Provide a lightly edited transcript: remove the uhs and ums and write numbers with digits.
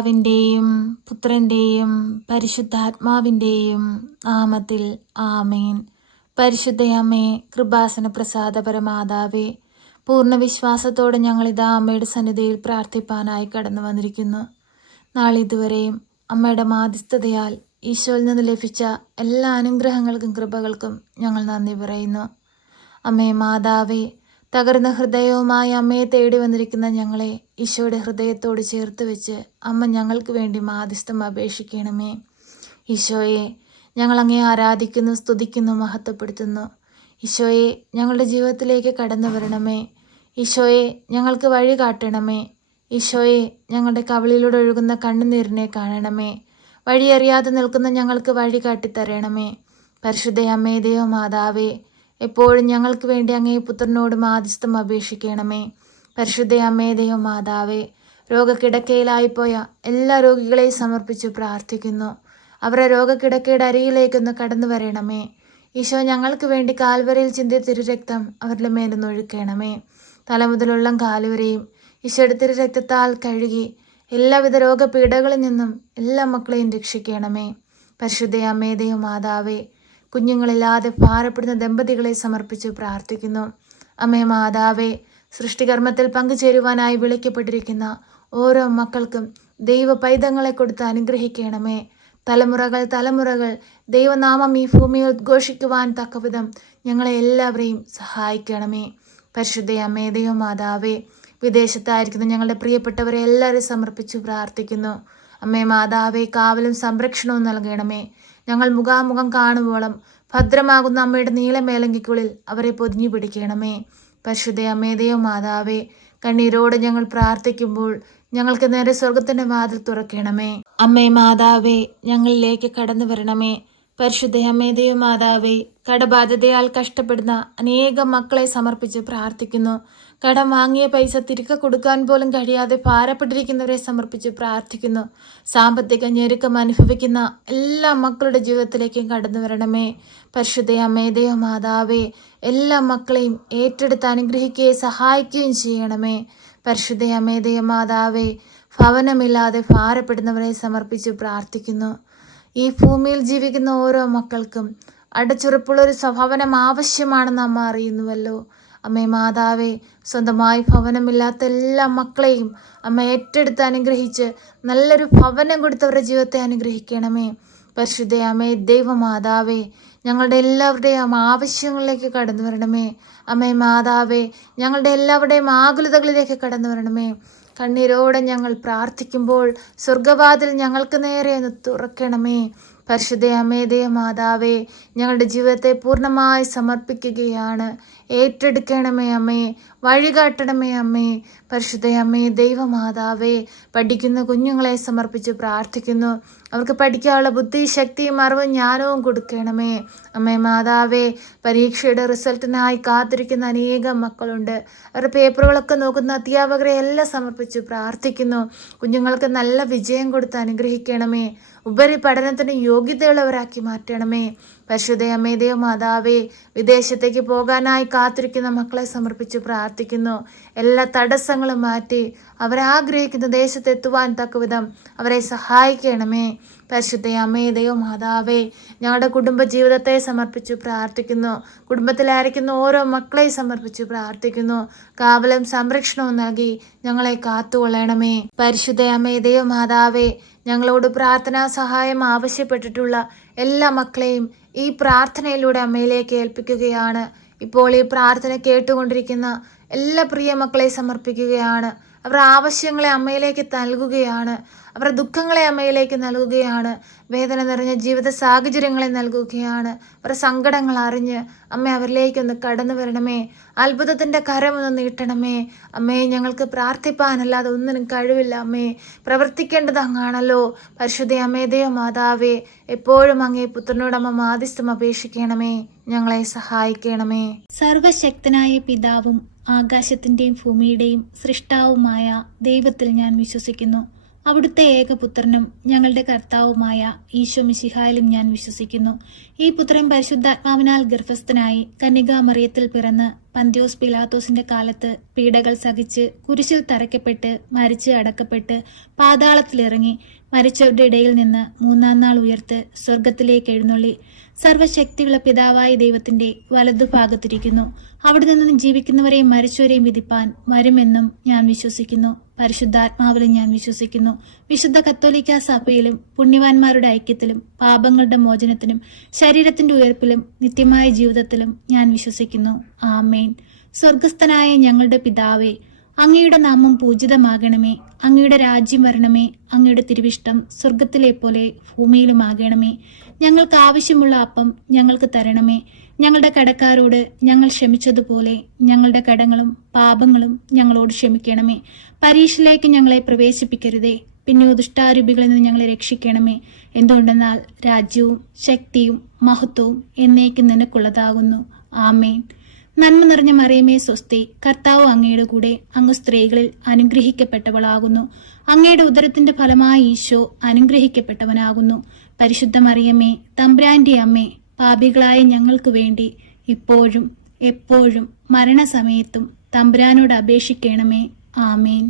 പിതാവിൻ്റെയും പുത്രൻ്റെയും പരിശുദ്ധാത്മാവിൻ്റെയും നാമത്തിൽ ആമേൻ. പരിശുദ്ധയമ്മേ, കൃപാസന പ്രസാദപരമാതാവേ, പൂർണ്ണ വിശ്വാസത്തോടെ ഞങ്ങളിതാ അമ്മയുടെ സന്നിധിയിൽ പ്രാർത്ഥിപ്പാനായി കടന്നു വന്നിരിക്കുന്നു. നാളിതുവരെയും അമ്മയുടെ മാധ്യസ്ഥതയാൽ ഈശോയിൽ നിന്ന് ലഭിച്ച എല്ലാ അനുഗ്രഹങ്ങൾക്കും കൃപകൾക്കും ഞങ്ങൾ നന്ദി പറയുന്നു. അമ്മേ മാതാവേ, തകർന്ന ഹൃദയവുമായി അമ്മയെ തേടി വന്നിരിക്കുന്ന ഞങ്ങളെ ഈശോയുടെ ഹൃദയത്തോട് ചേർത്ത് വെച്ച് അമ്മ ഞങ്ങൾക്ക് വേണ്ടി മാധ്യസ്ഥം അപേക്ഷിക്കണമേ. ഈശോയെ, ഞങ്ങൾ അങ്ങയെ ആരാധിക്കുന്നു, സ്തുതിക്കുന്നു, മഹത്വപ്പെടുത്തുന്നു. ഈശോയെ, ഞങ്ങളുടെ ജീവിതത്തിലേക്ക് കടന്നു വരണമേ. ഈശോയെ, ഞങ്ങൾക്ക് വഴി കാട്ടണമേ. ഈശോയെ, ഞങ്ങളുടെ കവിളിലൂടെ ഒഴുകുന്ന കണ്ണുനീരിനെ കാണണമേ. വഴിയറിയാതെ നിൽക്കുന്ന ഞങ്ങൾക്ക് വഴി കാട്ടിത്തരണമേ. പരിശുദ്ധ അമ്മേ, ദൈവമാതാവേ, എപ്പോഴും ഞങ്ങൾക്ക് വേണ്ടി അങ്ങേ പുത്രനോട് മാധ്യസ്ഥം അപേക്ഷിക്കണമേ. പരിശുദ്ധ അമ്മേ, ദൈവമാതാവേ, രോഗക്കിടക്കയിലായിപ്പോയ എല്ലാ രോഗികളെയും സമർപ്പിച്ച് പ്രാർത്ഥിക്കുന്നു. അവരെ രോഗക്കിടക്കയുടെ അരികിലേക്കൊന്ന് കടന്നു വരണമേ. ഈശോ ഞങ്ങൾക്ക് വേണ്ടി കാൽവരയിൽ ചിന്തിയ തിരുരക്തം അവരുടെ മേലൊന്നൊഴുക്കണമേ. തലമുതലുള്ള കാലുവരെയും ഈശോയുടെ തിരുരക്തത്താൽ കഴുകി എല്ലാവിധ രോഗപീഠകളിൽ നിന്നും എല്ലാ മക്കളെയും രക്ഷിക്കണമേ. പരിശുദ്ധ അമ്മേ, ദൈവമാതാവേ, കുഞ്ഞുങ്ങളില്ലാതെ ഭാരപ്പെടുന്ന ദമ്പതികളെ സമർപ്പിച്ച് പ്രാർത്ഥിക്കുന്നു. അമ്മേ മാതാവേ, സൃഷ്ടികർമ്മത്തിൽ പങ്കുചേരുവാനായി വിളിക്കപ്പെട്ടിരിക്കുന്ന ഓരോ മക്കൾക്കും ദൈവ പൈതങ്ങളെ കൊടുത്ത് അനുഗ്രഹിക്കണമേ. തലമുറകൾ ദൈവനാമം ഈ ഭൂമിയിൽ ഉദ്ഘോഷിക്കുവാൻ തക്കവിധം ഞങ്ങളെ എല്ലാവരെയും സഹായിക്കണമേ. പരിശുദ്ധ അമ്മേ, ദൈവമാതാവേ, വിദേശത്തായിരിക്കുന്ന ഞങ്ങളുടെ പ്രിയപ്പെട്ടവരെ എല്ലാവരെയും സമർപ്പിച്ചു പ്രാർത്ഥിക്കുന്നു. അമ്മേ മാതാവേ, കാവലും സംരക്ഷണവും നൽകണമേ. ഞങ്ങൾ മുഖാമുഖം കാണുവോളം ഭദ്രമാകുന്ന അമ്മയുടെ നീലമേലങ്കിക്കുള്ളിൽ അവരെ പൊതിഞ്ഞു പിടിക്കണമേ. പരിശുദ്ധ അമ്മേ, ദൈവമാതാവേ, കണ്ണീരോടെ ഞങ്ങൾ പ്രാർത്ഥിക്കുമ്പോൾ ഞങ്ങൾക്ക് നേരെ സ്വർഗത്തിന്റെ വാതിൽ തുറക്കണമേ. അമ്മേ മാതാവേ, ഞങ്ങളിലേക്ക് കടന്നു വരണമേ. പരിശുദ്ധ അമ്മേ, ദൈവമാതാവേ, കടബാധ്യതയാൽ കഷ്ടപ്പെടുന്ന അനേകം മക്കളെ സമർപ്പിച്ച് പ്രാർത്ഥിക്കുന്നു. കടം വാങ്ങിയ പൈസ തിരികെ കൊടുക്കാൻ പോലും കഴിയാതെ ഭാരപ്പെട്ടിരിക്കുന്നവരെ സമർപ്പിച്ച് പ്രാർത്ഥിക്കുന്നു. സാമ്പത്തിക ഞെരുക്കം അനുഭവിക്കുന്ന എല്ലാ മക്കളുടെ ജീവിതത്തിലേക്കും കടന്നു വരണമേ. പരിശുദ്ധ അമ്മേ, ദൈവമാതാവേ, എല്ലാ മക്കളെയും ഏറ്റെടുത്ത് അനുഗ്രഹിക്കുകയും സഹായിക്കുകയും ചെയ്യണമേ. പരിശുദ്ധ അമ്മേ, ദൈവമാതാവേ, ഭവനമില്ലാതെ ഭാരപ്പെടുന്നവരെ സമർപ്പിച്ച് പ്രാർത്ഥിക്കുന്നു. ഈ ഭൂമിയിൽ ജീവിക്കുന്ന ഓരോ മക്കൾക്കും അടച്ചുറപ്പുള്ളൊരു ഭവനം ആവശ്യമാണെന്ന് അമ്മ അറിയുന്നുവല്ലോ. അമ്മേ മാതാവേ, സ്വന്തമായി ഭവനമില്ലാത്ത എല്ലാ മക്കളെയും അമ്മ ഏറ്റെടുത്ത് അനുഗ്രഹിച്ച് നല്ലൊരു ഭവനം കൊടുത്തവരുടെ ജീവിതത്തെ അനുഗ്രഹിക്കണമേ. പരിശുദ്ധ അമ്മേ, ദൈവമാതാവേ, ഞങ്ങളുടെ എല്ലാവരുടെയും ആവശ്യങ്ങളിലേക്ക് കടന്നു വരണമേ. അമ്മേ മാതാവേ, ഞങ്ങളുടെ എല്ലാവരുടെയും ആകുലതകളിലേക്ക് കടന്നു വരണമേ. കണ്ണീരോടെ ഞങ്ങൾ പ്രാർത്ഥിക്കുമ്പോൾ സ്വർഗവാതിൽ ഞങ്ങൾക്ക് നേരെ ഒന്ന് തുറക്കണമേ. പരിശുദ്ധ അമ്മേ, ദൈവമാതാവേ, ഞങ്ങളുടെ ജീവിതത്തെ പൂർണ്ണമായി സമർപ്പിക്കുകയാണ്. ഏറ്റെടുക്കണമേ അമ്മേ, വഴികാട്ടണമേ അമ്മേ. പരിശുദ്ധ അമ്മേ, ദൈവമാതാവേ, പഠിക്കുന്ന കുഞ്ഞുങ്ങളെ സമർപ്പിച്ച് പ്രാർത്ഥിക്കുന്നു. അവർക്ക് പഠിക്കാനുള്ള ബുദ്ധി, ശക്തിയും അറിവും ജ്ഞാനവും കൊടുക്കണമേ. അമ്മേ മാതാവേ, പരീക്ഷയുടെ റിസൾട്ടിനായി കാത്തിരിക്കുന്ന അനേകം മക്കളുണ്ട്. അവരുടെ പേപ്പറുകളൊക്കെ നോക്കുന്ന അധ്യാപകരെ എല്ലാം സമർപ്പിച്ച് പ്രാർത്ഥിക്കുന്നു. കുഞ്ഞുങ്ങൾക്ക് നല്ല വിജയം കൊടുത്ത് അനുഗ്രഹിക്കണമേ. ഉപരിപഠനത്തിന് യോഗ്യതയുള്ളവരാക്കി മാറ്റണമേ. പരിശുദ്ധ അമ്മേ, ദൈവമാതാവേ, വിദേശത്തേക്ക് പോകാനായി കാത്തിരിക്കുന്ന മക്കളെ സമർപ്പിച്ച് പ്രാർത്ഥിക്കുന്നു. എല്ലാ തടസ്സങ്ങളും മാറ്റി അവരാഗ്രഹിക്കുന്ന ദേശത്തെത്തുവാൻ തക്കവിധം അവരെ സഹായിക്കണമേ. പരിശുദ്ധ അമ്മേ, ദൈവമാതാവേ, ഞങ്ങളുടെ കുടുംബ ജീവിതത്തെ സമർപ്പിച്ച് പ്രാർത്ഥിക്കുന്നു. കുടുംബത്തിലായിരിക്കുന്ന ഓരോ മക്കളെ സമർപ്പിച്ച് പ്രാർത്ഥിക്കുന്നു. കാവലും സംരക്ഷണവും നൽകി ഞങ്ങളെ കാത്തുകൊള്ളണമേ. പരിശുദ്ധ അമ്മേ, ദൈവമാതാവേ, ഞങ്ങളോട് പ്രാർത്ഥനാ സഹായം ആവശ്യപ്പെട്ടിട്ടുള്ള എല്ലാ മക്കളെയും ഈ പ്രാർത്ഥനയിലൂടെ അമ്മയിലേക്ക് ഏൽപ്പിക്കുകയാണ്. ഇപ്പോൾ ഈ പ്രാർത്ഥന കേട്ടുകൊണ്ടിരിക്കുന്ന എല്ലാ പ്രിയ മക്കളെ സമർപ്പിക്കുകയാണ്. അവരുടെ ആവശ്യങ്ങളെ അമ്മയിലേക്ക് നൽകുകയാണ്. അവരുടെ ദുഃഖങ്ങളെ അമ്മയിലേക്ക് നൽകുകയാണ്. വേദന നിറഞ്ഞ ജീവിത സാഹചര്യങ്ങളെ നൽകുകയാണ്. അവരുടെ സങ്കടങ്ങൾ അറിഞ്ഞ് അമ്മ അവരിലേക്കൊന്ന് കടന്നു വരണമേ. അത്ഭുതത്തിൻ്റെ കരമൊന്ന് നീട്ടണമേ. അമ്മേ, ഞങ്ങൾക്ക് പ്രാർത്ഥിപ്പാനല്ലാതെ ഒന്നിനും കഴിവില്ല അമ്മേ. പ്രവർത്തിക്കേണ്ടത് അങ്ങാണല്ലോ. പരിശുദ്ധ അമ്മേ, ദൈവമാതാവേ, എപ്പോഴും അങ്ങേ പുത്രനോട് അമ്മ മാധ്യസ്ഥം അപേക്ഷിക്കണമേ. ഞങ്ങളെ സഹായിക്കണമേ. സർവശക്തനായ പിതാവും ആകാശത്തിൻ്റെയും ഭൂമിയുടെയും സൃഷ്ടാവുമായ ദൈവത്തിൽ ഞാൻ വിശ്വസിക്കുന്നു. അവിടുത്തെ ഏകപുത്രനും ഞങ്ങളുടെ കർത്താവുമായ ഈശോ മിശിഹായിലും ഞാൻ വിശ്വസിക്കുന്നു. ഈ പുത്രൻ പരിശുദ്ധാത്മാവിനാൽ ഗർഭസ്ഥനായി കന്യകാമറിയത്തിൽ പിറന്ന് പന്ത്യോസ് പിലാത്തോസിന്റെ കാലത്ത് പീഡകൾ സഹിച്ച് കുരിശിൽ തറയ്ക്കപ്പെട്ട് മരിച്ച് അടക്കപ്പെട്ട് പാതാളത്തിലിറങ്ങി മരിച്ചവരുടെ ഇടയിൽ നിന്ന് മൂന്നാം നാൾ ഉയർത്ത് സ്വർഗത്തിലേക്ക് എഴുന്നള്ളി സർവശക്തിയുള്ള പിതാവായ ദൈവത്തിന്റെ വലതുഭാഗത്തിരിക്കുന്നു. അവിടെ നിന്നും ജീവിക്കുന്നവരെയും മരിച്ചവരെയും വിധിപ്പാൻ വരുമെന്നും ഞാൻ വിശ്വസിക്കുന്നു. പരിശുദ്ധാത്മാവിലും ഞാൻ വിശ്വസിക്കുന്നു. വിശുദ്ധ കത്തോലിക്കാ സഭയിലും പുണ്യവാന്മാരുടെ ഐക്യത്തിലും പാപങ്ങളുടെ മോചനത്തിനും ശരീരത്തിന്റെ ഉയർപ്പിലും നിത്യമായ ജീവിതത്തിലും ഞാൻ വിശ്വസിക്കുന്നു. ആമേൻ. സ്വർഗസ്ഥനായ ഞങ്ങളുടെ പിതാവേ, അങ്ങയുടെ നാമം പൂജിതമാകണമേ. അങ്ങയുടെ രാജ്യം വരണമേ. അങ്ങയുടെ തിരുവിഷ്ടം സ്വർഗത്തിലെ പോലെ ഭൂമിയിലുമാകണമേ. ഞങ്ങൾക്ക് ആവശ്യമുള്ള അപ്പം ഞങ്ങൾക്ക് തരണമേ. ഞങ്ങളുടെ കടക്കാരോട് ഞങ്ങൾ ക്ഷമിച്ചതുപോലെ ഞങ്ങളുടെ കടങ്ങളും പാപങ്ങളും ഞങ്ങളോട് ക്ഷമിക്കണമേ. പരീക്ഷയിലേക്ക് ഞങ്ങളെ പ്രവേശിപ്പിക്കരുതേ, പിന്നെയോ ദുഷ്ടാരൂപികളിൽ നിന്ന് ഞങ്ങളെ രക്ഷിക്കണമേ. എന്തുകൊണ്ടെന്നാൽ രാജ്യവും ശക്തിയും മഹത്വവും എന്നേക്കും നിനക്കുള്ളതാകുന്നു. ആമേൻ. നന്മ നിറഞ്ഞ മറിയമേ സ്വസ്തി, കർത്താവ് അങ്ങയുടെ കൂടെ, അങ്ങ് സ്ത്രീകളിൽ അനുഗ്രഹിക്കപ്പെട്ടവളാകുന്നു. അങ്ങയുടെ ഉദരത്തിന്റെ ഫലമായ ഈശോ അനുഗ്രഹിക്കപ്പെട്ടവനാകുന്നു. പരിശുദ്ധ മറിയമേ, തമ്പുരാന്റെ അമ്മേ, പാപികളായ ഞങ്ങൾക്ക് വേണ്ടി ഇപ്പോഴും എപ്പോഴും മരണസമയത്തും തമ്പുരാനോട് അപേക്ഷിക്കണമേ. ആമേൻ.